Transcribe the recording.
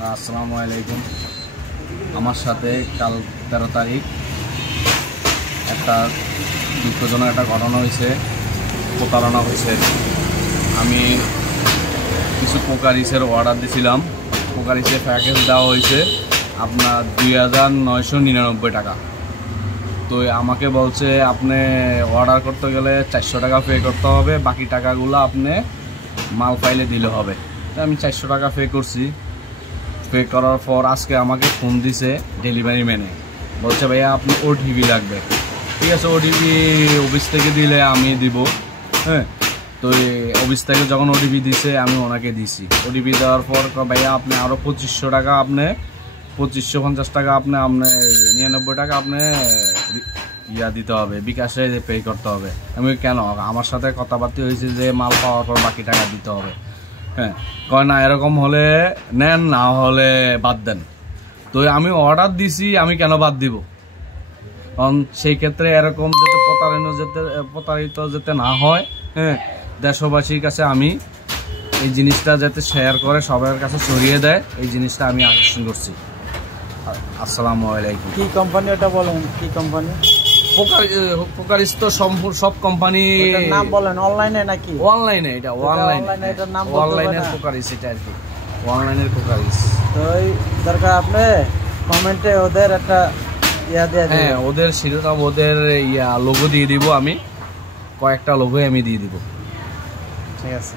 আসসালামু আলাইকুম। আমার সাথে কাল 13 তারিখ একটা দুঃখজনক একটা ঘটনা হয়েছে, প্রতারণা হয়েছে। আমি কিছু পোকারিসের অর্ডার দিয়েছিলাম, পোকারিসের প্যাকেজ দেওয়া হয়েছে আপনার 2999 টাকা। তো আমাকে বলছে আপনি অর্ডার করতে গেলে 400 টাকা পে করতে হবে, বাকি টাকাগুলো আপনি মাল পাইলে দিলে হবে। তো আমি 400 টাকা পে করছি। পে করার পর আজকে আমাকে ফোন দিছে ডেলিভারি ম্যানে, বলছে ভাইয়া আপনি ওটিপি লাগবে। ঠিক আছে, ওটিপি অফিস থেকে দিলে আমি দিব। হ্যাঁ, তো অফিস থেকে যখন ওটিপি দিছে আমি ওনাকে দিছি। ওটিপি দেওয়ার পর ভাইয়া আপনি আরও 2500 টাকা, আপনি 2550 টাকা আপনি 99 টাকা আপনি দিতে হবে, বিকাশে পে করতে হবে। আমি কেন, আমার সাথে কথাবার্তা হয়েছে যে মাল পাওয়ার পর বাকি টাকা দিতে হবে। হ্যাঁ, কয় না এরকম হলে নেন, না হলে বাদ দেন। তো আমি অর্ডার দিছি, আমি কেন বাদ দিব? কারণ সেই ক্ষেত্রে এরকম যাতে প্রতারিত যাতে না হয়। হ্যাঁ, দেশবাসীর কাছে আমি এই জিনিসটা যাতে শেয়ার করে সবার কাছে ছড়িয়ে দেয়, এই জিনিসটা আমি আকর্ষণ করছি। আসসালামু আলাইকুম। কি কোম্পানি ওটা বলেন, কি কোম্পানি? পোকারিস তো সব কোম্পানি। নাম বলেন, অনলাইনে নাকি অনলাইনে? এটা অনলাইনে, এটার নাম অনলাইনের পোকারিস, এটা আর কি অনলাইনের পোকারিস। তো ওই দরকার আপনি কমেন্টে ওদের একটা ইয়া দিয়ে দিন। হ্যাঁ, ওদের শিরোনাম, ওদের লোগো দিয়ে দিব, আমি কয়েকটা লোগো আমি দিয়ে দিব। ঠিক আছে।